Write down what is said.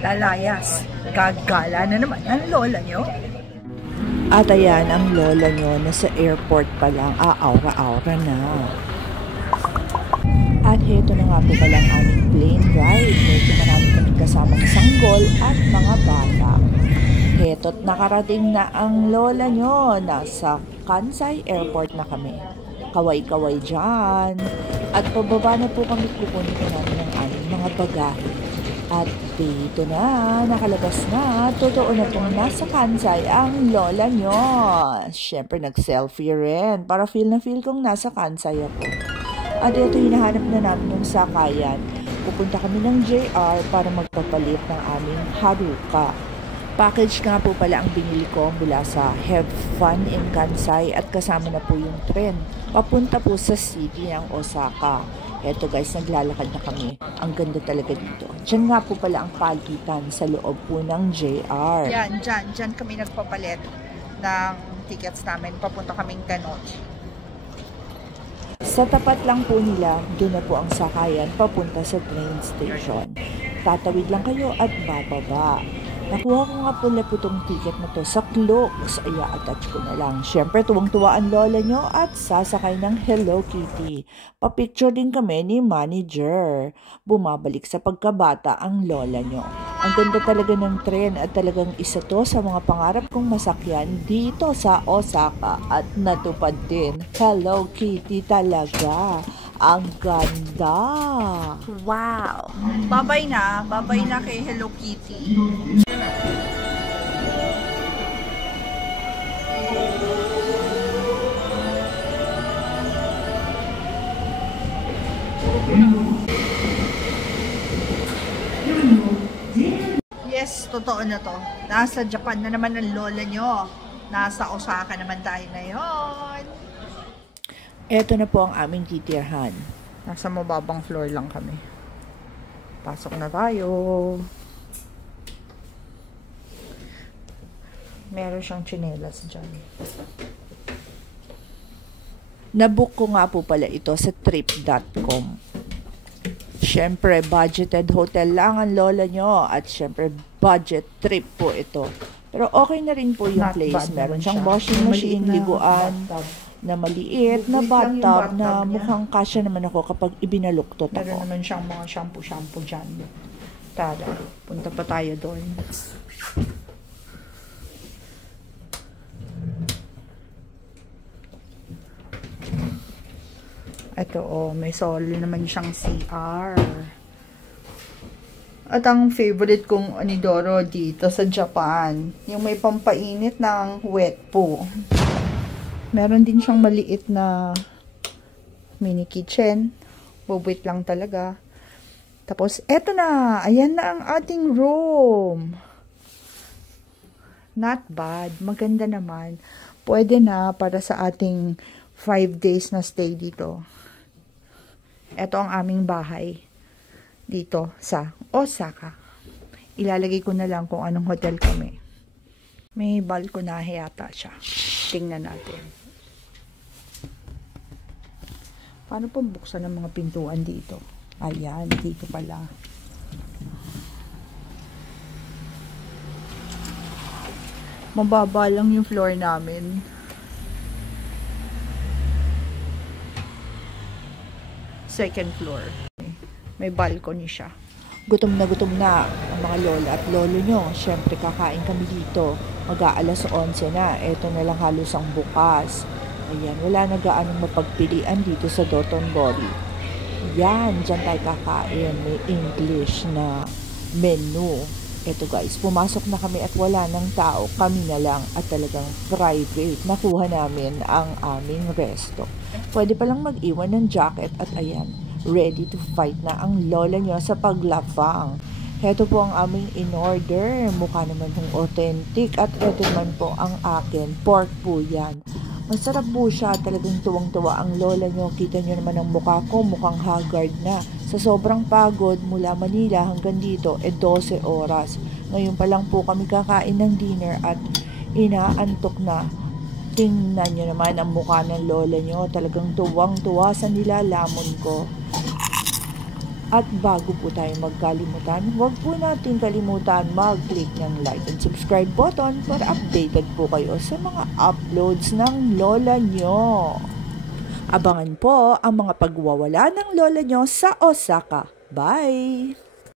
lalayas. Gagala na naman ang lola nyo. At ayan, ang lola nyo nasa airport pa lang, aura-aura na. At heto na nga po palang aming plane ride. Medyo marami kami kasamang sanggol at mga bata. Heto't nakarating na ang lola nyo. Nasa Kansai Airport na kami. Kaway-kaway dyan. At pababa na po kami, kukunin ko namin ang aming mga bagahe. At dito na, nakalabas na. Totoo na pong nasa Kansai ang lola nyo. Siyempre nag-selfie rin para feel na feel kong nasa Kansai ako. At ito, hinahanap na namin yung sakayan. Pupunta kami ng JR para magpapalit ng aming Haruka. Package nga po pala ang binili ko mula sa Have Fun in Kansai at kasama na po yung tren. Papunta po sa city ng Osaka. Eto guys, naglalakad na kami. Ang ganda talaga dito. Diyan nga po pala ang palitan sa loob po ng JR. Yan, dyan kami nagpapalit ng tickets namin. Papunta kaming Kanochi. Sa tapat lang po nila, doon na po ang sakayan papunta sa train station. Tatawid lang kayo at bababa. Nakuha ko nga pala po itong ticket na to sa Clooks. Ay, attach ko na lang. Siyempre, tuwang-tuwa ang lola nyo at sasakay ng Hello Kitty. Papicture din kami ni manager. Bumabalik sa pagkabata ang lola nyo. Ang ganda talaga ng tren at talagang isa to sa mga pangarap kong masakyan dito sa Osaka. At natupad din. Hello Kitty talaga. Ang ganda! Wow! Babay na kay Hello Kitty. Yes, totoo na to. Nasa Japan na naman ang lola nyo. Nasa Osaka naman tayo ngayon. Eto na po ang aming titirhan. Nasa mababang floor lang kami. Pasok na tayo. Meron siyang tsinelas dyan. Nabook ko nga po pala ito sa trip.com. Siyempre, budgeted hotel lang ang lola nyo. At siyempre, budget trip po ito. Pero okay na rin po yung place. Meron siyang washing machine, liguan, na maliit, na bathtub, na mukhang kasya naman ako kapag ibinaluktot ako. Meron naman siyang mga shampoo dyan. Tara, punta pa tayo doon. Ito may solo naman siyang CR. At ang favorite kong anidoro dito sa Japan, yung may pampainit ng wet po. Meron din siyang maliit na mini kitchen. Bubwit lang talaga. Tapos, eto na. Ayan na ang ating room. Not bad. Maganda naman. Pwede na para sa ating 5 days na stay dito. Eto ang aming bahay. Dito sa Osaka. Ilalagay ko na lang kung anong hotel kami. May balkonahe yata siya. Tingnan natin. Paano po buksan ang mga pintuan dito? Ayan, dito pala. Mababa lang yung floor namin. Second floor. May balcony siya. Gutom na ang mga lola at lolo nyo. Siyempre, kakain kami dito. Mag-aalas 11 na. Eto na lang halos ang bukas. Ayan, wala na gaanong mapagpilian dito sa Dotonbori. Yan, dyan tayo kakain. May English na menu. Eto guys, pumasok na kami at wala ng tao. Kami na lang at talagang private. Nakuha namin ang aming resto. Pwede palang mag-iwan ng jacket at ayan, ready to fight na ang lola nyo sa paglafang. Heto po ang aming in-order. Mukha naman pong authentic. At eto naman po ang akin. Pork po yan. Masarap po siya. Talagang tuwang-tuwa ang lola nyo. Kita nyo naman ang mukha ko. Mukhang haggard na. Sa sobrang pagod mula Manila hanggang dito, 12 oras. Ngayon pa lang po kami kakain ng dinner at inaantok na. Tingnan nyo naman ang mukha ng lola nyo. Talagang tuwang-tuwa sa nilalamon ko. At bago po tayo magkalimutan, huwag po natin kalimutan mag-click ng like and subscribe button para updated po kayo sa mga uploads ng lola nyo. Abangan po ang mga pagwawala ng lola nyo sa Osaka. Bye!